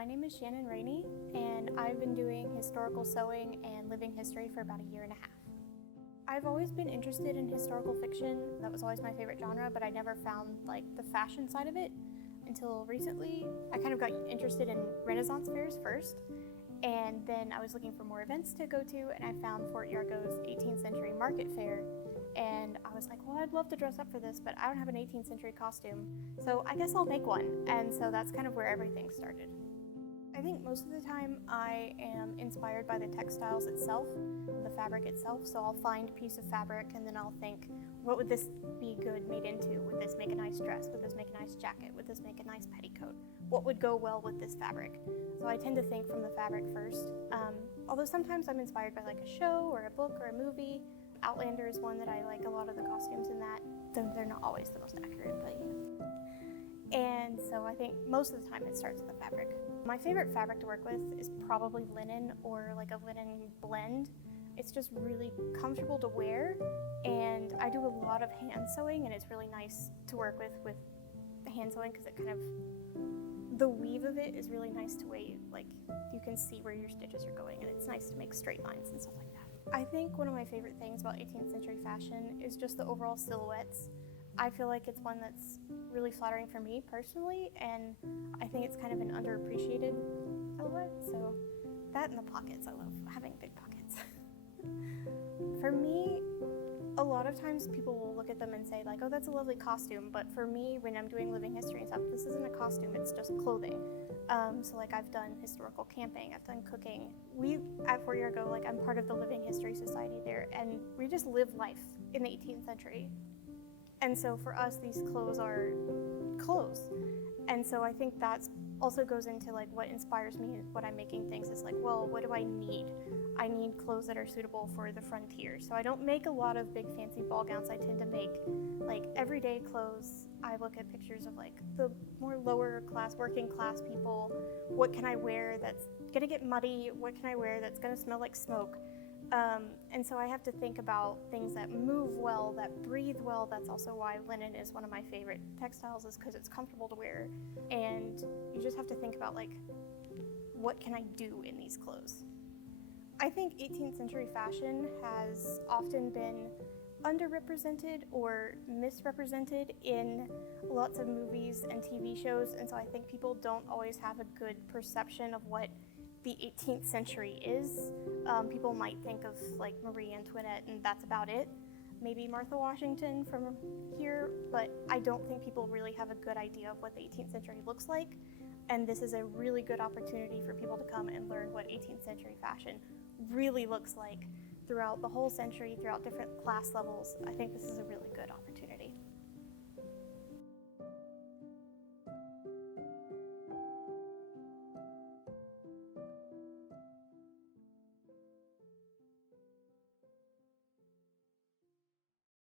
My name is Shannon Rainey, and I've been doing historical sewing and living history for about a year and a half. I've always been interested in historical fiction. That was always my favorite genre, but I never found the fashion side of it until recently. I kind of got interested in Renaissance fairs first, and then I was looking for more events to go to, and I found Fort Yargo's 18th century market fair. And I was like, well, I'd love to dress up for this, but I don't have an 18th century costume, so I guess I'll make one. And so that's kind of where everything started. I think most of the time I am inspired by the textiles itself, the fabric itself. So I'll find a piece of fabric and then I'll think, what would this be good made into? Would this make a nice dress? Would this make a nice jacket? Would this make a nice petticoat? What would go well with this fabric? So I tend to think from the fabric first. Although sometimes I'm inspired by a show or a book or a movie. Outlander is one that I like, a lot of the costumes in that. They're not always the most accurate, but yeah. And so I think most of the time it starts with the fabric. My favorite fabric to work with is probably linen or a linen blend. It's just really comfortable to wear, and I do a lot of hand sewing, and it's really nice to work with hand sewing because it kind of, the weave of it is really nice to weigh, you can see where your stitches are going, and it's nice to make straight lines and stuff like that. I think one of my favorite things about 18th century fashion is just the overall silhouettes. I feel like it's one that's really flattering for me personally, and I think it's kind of an underappreciated silhouette. So that and the pockets, I love having big pockets. For me, a lot of times people will look at them and say oh, that's a lovely costume, but for me, when I'm doing living history and stuff, this isn't a costume, it's just clothing. So I've done historical camping, I've done cooking. We at Fort Yargo, I'm part of the Living History Society there, and we just live life in the 18th century. And so for us, these clothes are clothes. And so I think that also goes into what inspires me when I'm making things is well, what do I need? I need clothes that are suitable for the frontier. So I don't make a lot of big fancy ball gowns. I tend to make everyday clothes. I look at pictures of the more lower class, working class people. What can I wear that's gonna get muddy? What can I wear that's gonna smell like smoke? And so I have to think about things that move well, that breathe well. That's also why linen is one of my favorite textiles, is because it's comfortable to wear. And you just have to think about what can I do in these clothes? I think 18th century fashion has often been underrepresented or misrepresented in lots of movies and TV shows, and so I think people don't always have a good perception of what the 18th century is. People might think of Marie Antoinette and that's about it. Maybe Martha Washington from here, but I don't think people really have a good idea of what the 18th century looks like, and this is a really good opportunity for people to come and learn what 18th century fashion really looks like throughout the whole century, throughout different class levels. I think this is a really good opportunity.